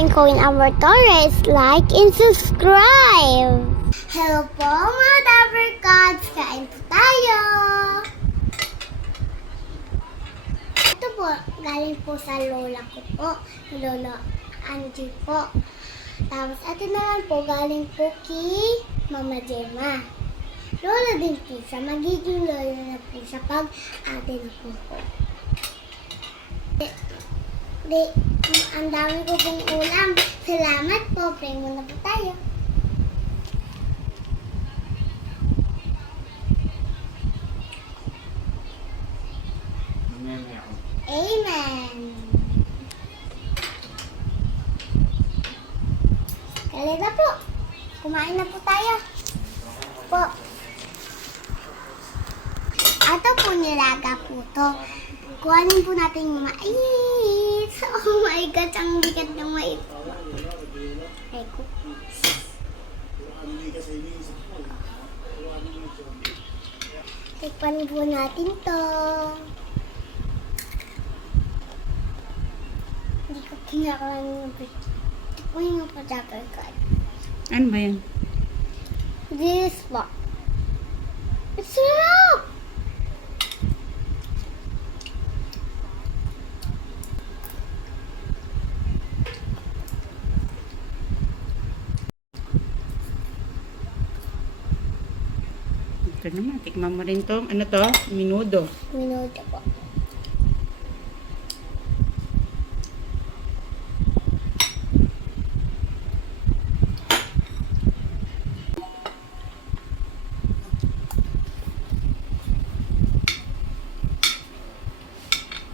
I'm Coin Amor Torres. Like and subscribe! Hello po mga Dabber Gods! Kain po tayo! Ito po, galing po sa lola ko po. Lola Angie po. Tapos ito naman po, galing po kay Mama Gemma. Lola din po siya. Magiging lola na po siya pag ate na po po. Di, di, ang dami ko pong ulam. Salamat po. Pray muna po tayo. Amen. Kali na po. Kumain na po tayo. Po. Ato po nilaga po to. Kuhanin po natin yung mais. Oh my God, ang bigat ng mais. Ay ko. Tikpan po natin to. Hindi ko kinakain yung bit. Tikpan yung pa-jabber card. Ano ba yan? This po. It's sarap! Ito naman, tikman mo rin to. Ano to? Minudo. Minuto po.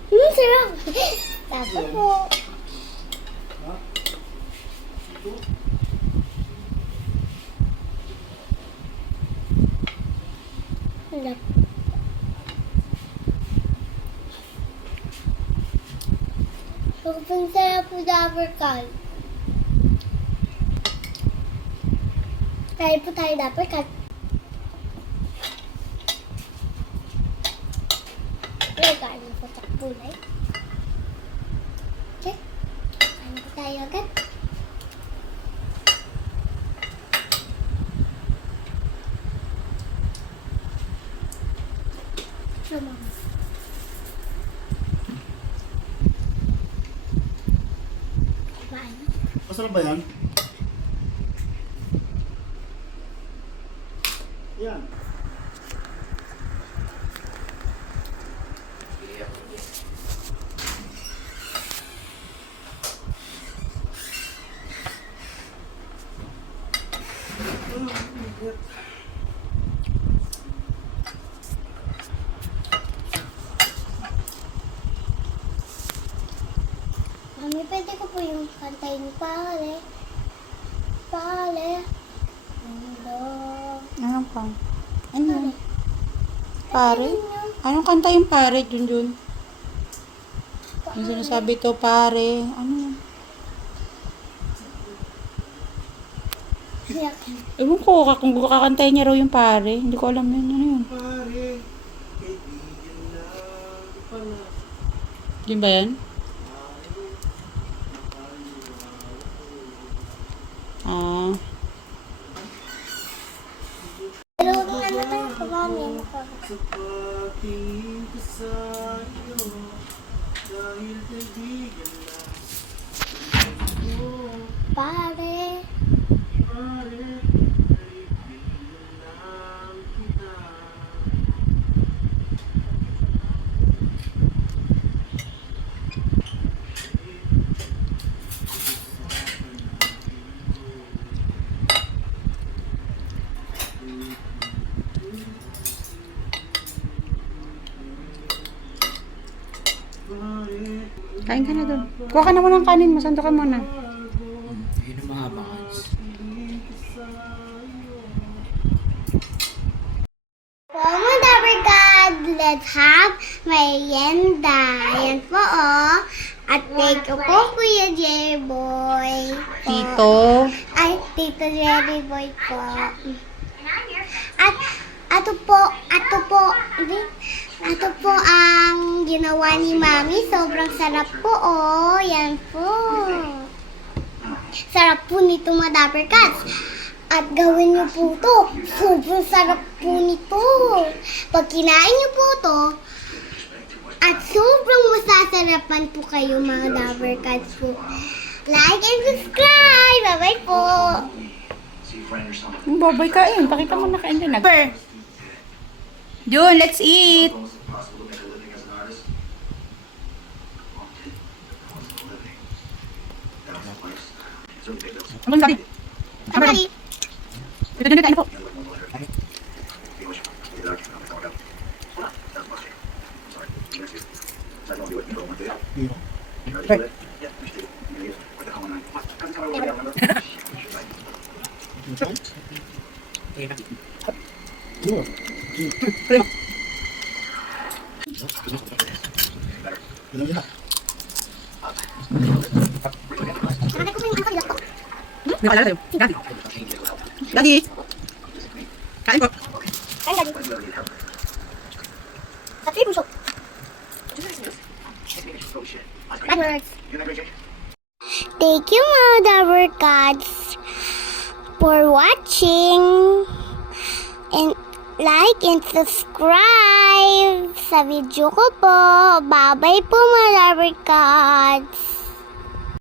Mm, sarap! Tapos po. Sarap. Sobrang sarap po Dabber Card. Tayo po tayo Dabber Card. Regard na po sa kulay. Check. Ano po tayo agad? On. Kumain. Masarap ba yan? Yan. Mami, pwede ko po yung kantay ni Pare. Pare. Mundo. Ano pa? Ano? Pare? Anong kanta yung pare, Junjun? Yung sinasabi to, pare. Ano. Ewan ko, kung kakantay niya raw yung pare. Hindi ko alam yun. Ano yun? Pare, kaibigan lang. Yun ba yan? Ah. Pero kung ano tayo sa patingin ko sa iyo, dahil kaibigan. Oh, Pare. pare, kaibigan lang kita. Kain ka na doon. Kuha ka na muna ng kanin. Masando ka muna. Yun ang mahaba ads. Como Dabber God, let's have merienda. Yan po, oh. At thank you po, Kuya J-Boy. Tito. Ay, Tito Jerry Boy po. At, ato po, ato po, hindi, ato po ang ginawa ni Mami. Sobrang sarap po, oh. Yan po. Sarap po nito mga Dapper Cats. At gawin niyo po to. Sobrang sarap po nito. Pag kinain niyo po to, at sobrang masasarapan po kayo mga Dapper Cats po. Like and subscribe! Bye-bye po! Babay kain. Pakita mo na kain din. Per. Jun, let's eat. Ano sabi? Sorry! Ito din tayo po. Per. Nakatay ko po yung Daddy. Kain ko. Kain, Daddy. Thank you, Mother Gods, for watching. Like and subscribe sa video ko po. Bye-bye po, mga Dabber Cats.